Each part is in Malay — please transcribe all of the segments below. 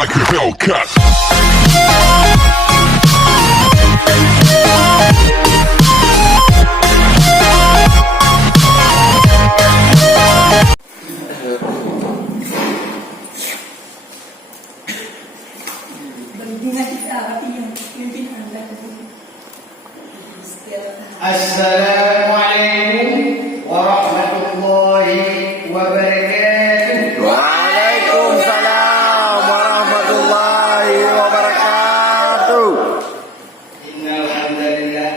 like a Hellcat. Assalamualaikum warahmatullahi wabarakatuh. Waalaikumsalam warahmatullahi wabarakatuh. Innal hamdalillah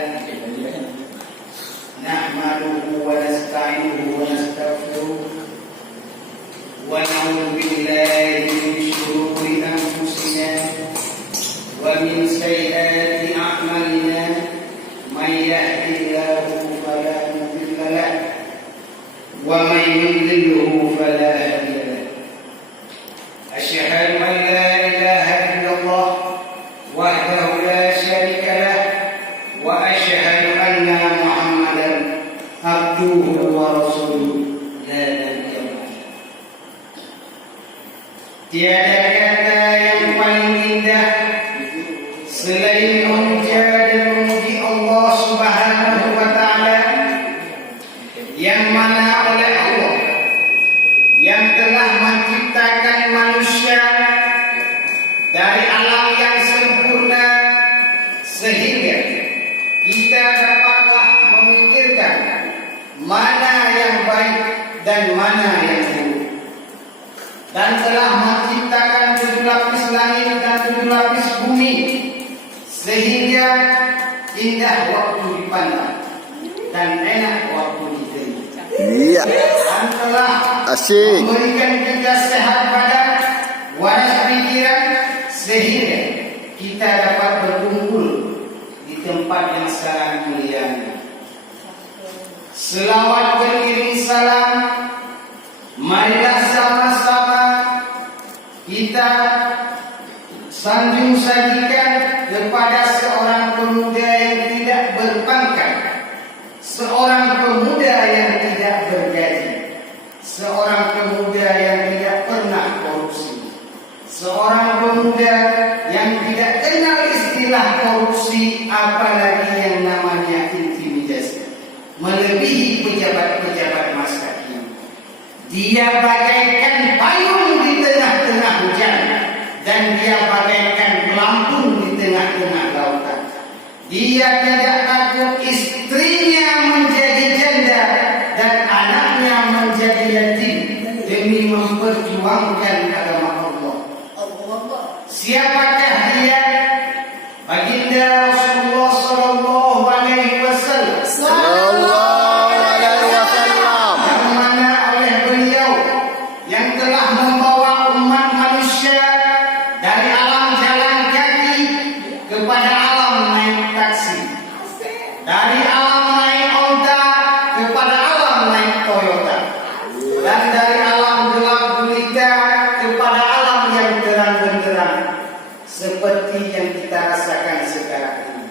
nahmaduhu wa nasta'inuhu wa nastaghfiruh wa na'udzu billahi min shururi anfusina wa min sayyiati a'malina. من يهده الله فلا مضل له ومن يضلله فلا هادي له أشهد أن لا إله إلا الله وحده لا شريك له وأشهد أن محمدا عبده ورسوله لا نبي بعده. Tiada kata yang paling indah selain memuja dan memuji Allah Subhanahu wa taala yang mana oleh Allah yang telah menciptakan manusia dari alam yang sempurna sehingga kita dapatlah memikirkan mana yang baik dan mana yang buruk, dan telah menciptakan 7 lapis langit dan 7 lapis bumi sehingga indah waktu dipandang dan enak waktu diterima. Iya. Dan telah Asyik. memberikan kita sehat badan, waras pikiran sehingga kita dapat berkumpul di tempat yang sangat mulia. Selawat beriring salam, marilah sama-sama kita sanjung sajikan kepada seorang pemuda yang tidak berpangkat, seorang pemuda yang tidak bergaji, seorang pemuda yang tidak pernah korupsi, seorang pemuda yang tidak kenal istilah korupsi, apalagi yang namanya intimidasi, melebihi pejabat-pejabat masa kini. Dia bagaikan payung di tengah-tengah hujan, dan dia bagaikan pelampung di tengah-tengah lautan. Dia tidak takut istrinya menjadi janda dan anaknya menjadi yatim demi memperjuangkan agama Allah. Siapakah dia? Baginda Rasulullah sallallahu alaihi wasallam. Sallallahu alaihi wasallam. Yang mana oleh beliau yang telah membawa umat manusia dari alam jalan kaki kepada alam naik taksi, dari alam naik onta kepada alam naik Toyota, dan dari alam gelap gulita kepada alam yang terang benderang seperti yang kita rasakan sekarang ini.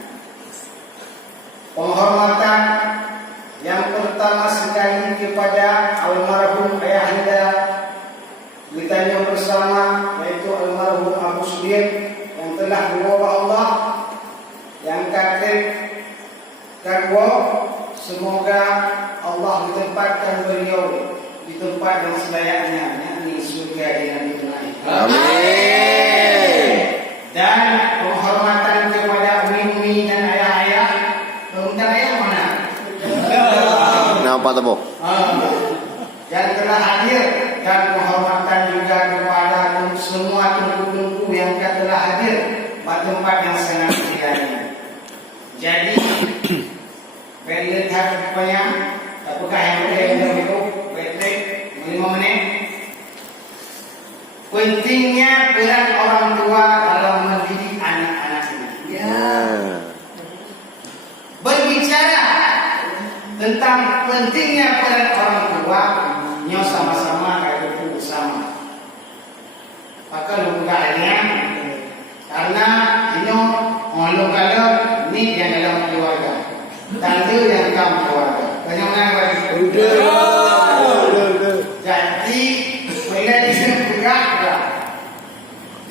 Penghormatan yang pertama sekali kepada almarhum ayahanda kita bersama, yaitu almarhum Abu Sudir yang telah dibawa Allah, yang kakek kakwo, semoga Allah ditempatkan beliau di tempat yang selayaknya, yakni surga dengan dikenai. Amin. Dan penghormatan kepada umi-umi dan ayah-ayah. Permintaan ayah mana? Nampak tak, Bu? Yang telah hadir, dan penghormatan juga kepada semua tunggu-tunggu yang telah hadir pada tempat yang sangat mulia ini. Jadi, lihat rupanya, apakah yang boleh itu? Baik, 5 menit. Pentingnya peran orang tua dalam mendidik anak-anaknya. Ya. Berbicara tentang pentingnya peran orang tua, nyo sama-sama kaitu bersama. Maka lugahnya karena nyo ngolong kalau ni yang dalam keluarga, tante yang dalam keluarga. Banyak mana? Jadi bila disebut gerak,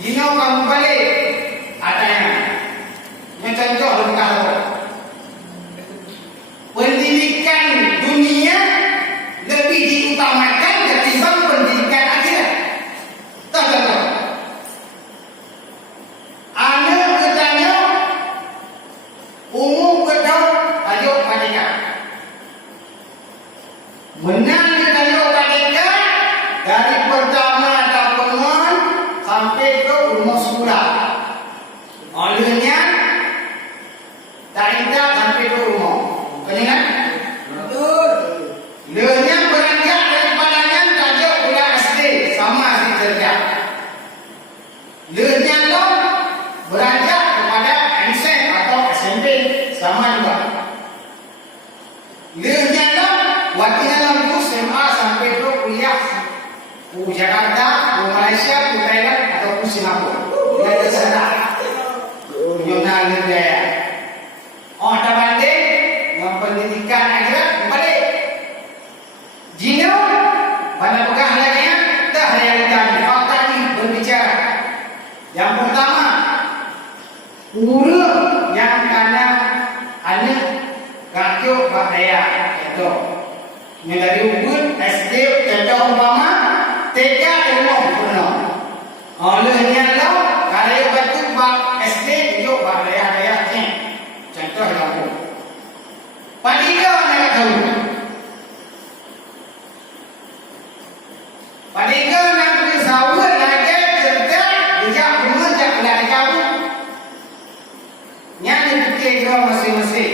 dino Nyo kamu balik. Ada yang. Yang contoh buka apa? Pendidikan dunia lebih diutamakan ketimbang pendidikan akhirat. Tahu tak? Anak bertanya, umum kedau, ayo padika. Menang ayo padika dari pertama tahunan sampai ke umur sekolah. Olehnya tak sampai ke umur. Keningan? Betul. Lehnya beranjak daripadanya tajuk bulan SD sama si cerdak. Lehnya lo beranjak kepada MSN atau SMP sama juga. Lehnya lo waktu dalam SMA sampai ke kuliah Jakarta, Malaysia, Thailand atau Singapura. Yang terserah. Nyona negara. Oh, tak banding yang pendidikan akhirat balik. Jino pada pegang lagi dah realita fakta ni berbicara. Yang pertama, urut yang kena anak kakyo bakdaya itu. Ini dari ubud SD contoh umpama TK ilmu penuh. Olehnya lo kalau batu bak SD yuk bakdaya ni. Contoh kamu. Padika nak tahu. Padika nak bersawat lagi cerita dijak menjak lagi kamu. Yang dipikir kau masing-masing.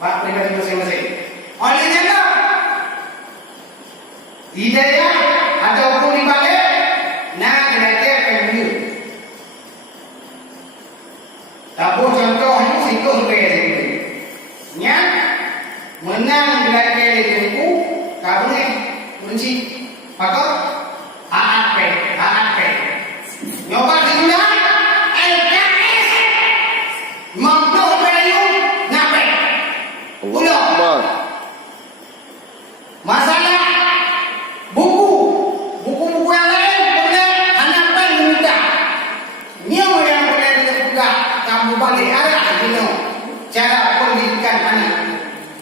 Pak pribadi masing-masing. Olehnya lo hidayah ataupun ibadah nak kena kena. Tahu contoh ini singgung ke nya menang belaka itu kamu ni kunci maka AAP nyoba guna LKS mampu perayu nape Allah Akbar. masalah buku yang lain boleh hanapan mudah nyo yang boleh dibuka kamu balik arah gino cara pendidikan anak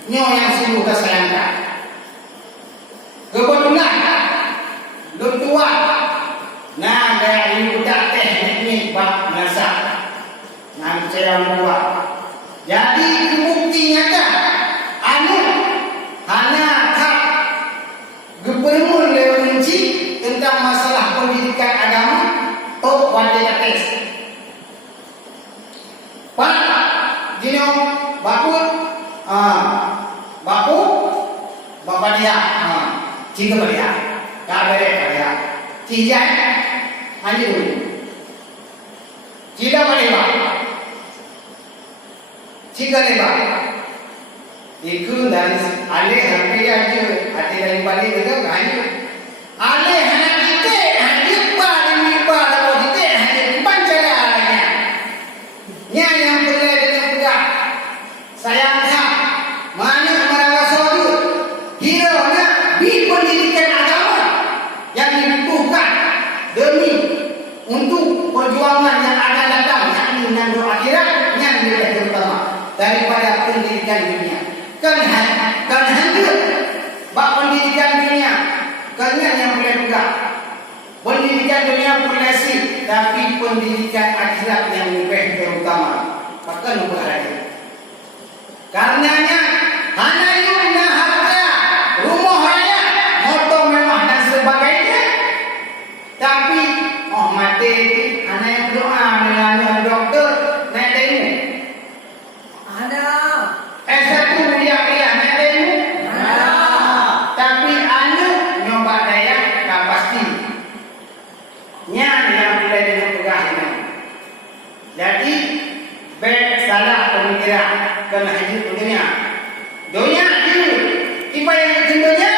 nyo yang sungguh tersayangkan. Kebetulan lu tua nah dari budak teknik bab masak nanti saya buat jadi bukti nyata anu hanya hak gubernur Leonci tentang masalah pendidikan agama atau wadai tes Pak Jino bakut baku bapak dia tiga dia tak boleh dia tiga aja dulu tiga boleh pak tiga leba itu dari alih hampir aja hati dari balik itu hanya alih hanya kita hanya pak atau kita hanya pancaranya yang boleh dengan pegang sayangnya mana satu hero di pendidikan agama yang dibutuhkan demi untuk perjuangan yang akan datang yakni nandu akhirat yang lebih terutama daripada pendidikan dunia. Kan hancur bab pendidikan dunia kerana yang boleh pegang pendidikan dunia polisi tapi pendidikan akhirat yang lebih terutama maka lupa lagi karenanya hanya yang harta rumah raya motor mewah dan sebagainya tapi mati hanya yang berdoa dengan doktor naik ilmu ada S1 dia naik ilmu ada tapi anu nyoba daya tak pasti yang boleh dengan pegang jadi salah pemikiran kena hidup dunia itu tiba yang keduanya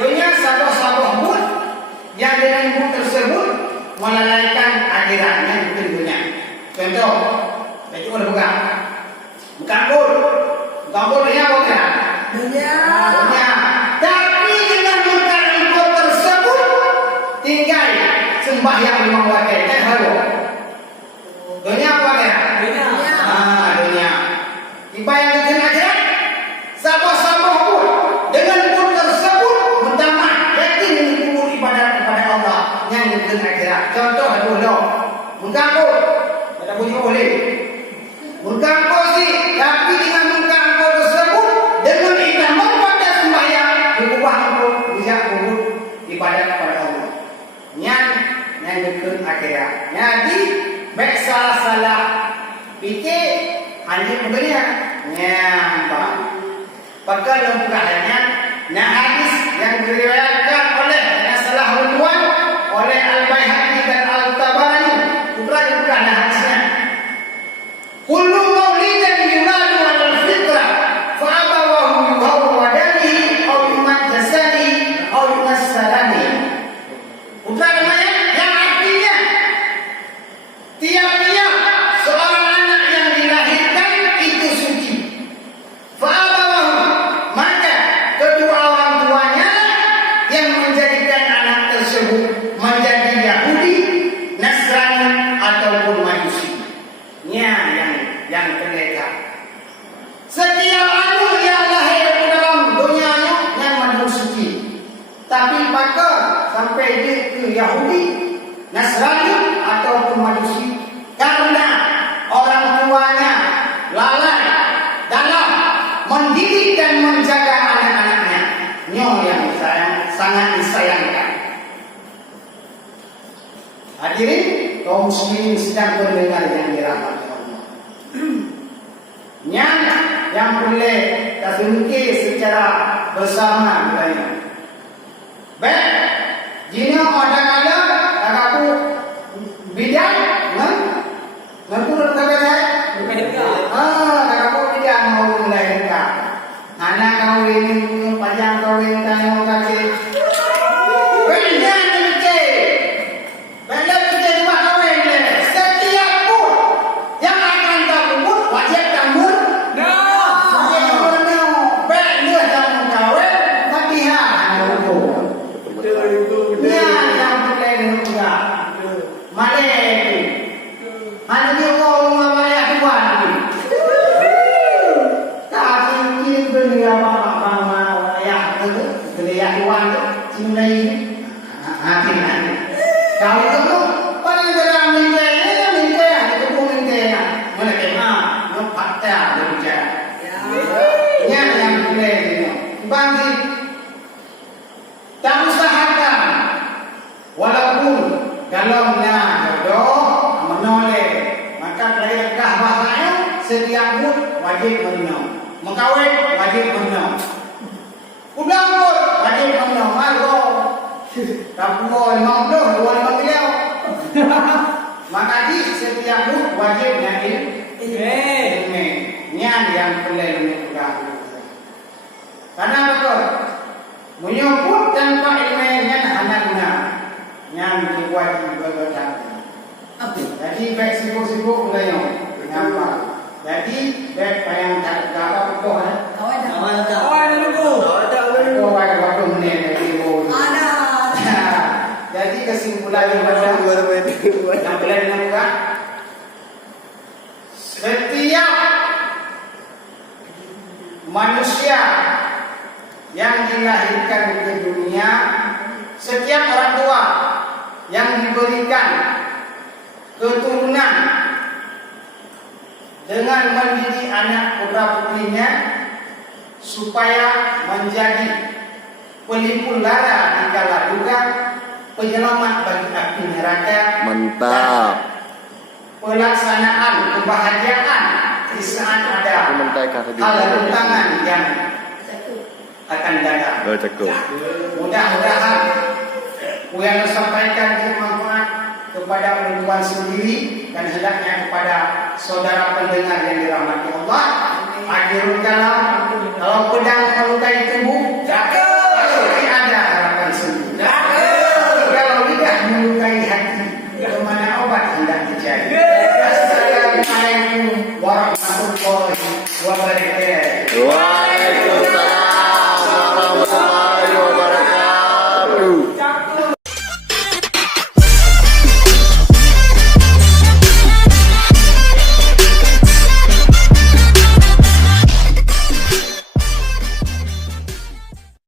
dunia sabah pun yang dengan buku tersebut melalaikan akhiratnya bukan dunia. Contoh itu boleh buka bul dunia bukan dunia tapi dengan buka bul tersebut tinggal sembahyang 5 waktu kan harus Mengkangkut. Ada bunyi boleh. Mengkangkut sih, tapi dengan mengkangkut tersebut dengan ikram pada sembahyang berubah untuk bisa urut ibadat kepada Allah. Yang dekat akhirat. Jadi baik salah fikir hanya begini. Nyampak. Maka dalam perkataannya, hadis yang diriwayatkan oleh Salah Ridwan oleh Al-Baihaqi dan Al-Tabarani. Bukan hadisnya. Kullu maulidin yuladu 'alal fitrah fa abawahu yuhawwadanihi aw yumajjasani aw yumassalani. Bukan namanya yang artinya tiap-tiap seorang anak yang dilahirkan itu suci. Fa abawahu, maka kedua orang tuanya yang menjadikan anak tersebut menjadi Yahudi, Nasrani ataupun Majusi. Yang terdekat. Setiap anak yang lahir di dalam dunia yang maju suci. Tapi maka sampai dia ke Yahudi, Nasrani ataupun Majusi karena orang tuanya lalai dalam mendidik dan menjaga anak-anaknya. Yang sangat disayangkan. Hadirin kaum muslimin sedang mendengar yang dirahmati Allah. Yang boleh terfikir secara bersama katanya. Baik, jika ada aku bidang, menurut kata aku bidang mau melahirkan. Anak kau ini panjang kau ini tanya kaki. Setiap mut wajib menang, mengkawin wajib menang, udang pun wajib menang. Malu, tak boleh mampu, boleh mampu. Maka di setiap mut wajib jadi ini yang boleh menentukan. Karena apa? Menyebut tanpa ilmunya hanya guna yang diwajib berkata. Jadi baik sibuk-sibuk mulai nampak. Jadi baik yang tak apa pun jadi kesimpulan yang boleh dilakukan, setiap manusia yang dilahirkan ke dunia, setiap orang tua yang diberikan keturunan dengan mendidik anak putra-putrinya supaya menjadi pelipur lara di kala duka, penyelamat bagi api neraka, Mantap. pelaksanaan kebahagiaan di saat ada hal rintangan yang akan datang. Cukup. Mudah-mudahan yang disampaikan bermanfaat kepada perempuan sendiri dan hendaknya kepada saudara pendengar yang dirahmati Allah. Akhirul kalam, kalau pedang melukai tubuh, pasti ada harapan sembuh. Kalau lidah melukai hati, kemana obat hendak dicari.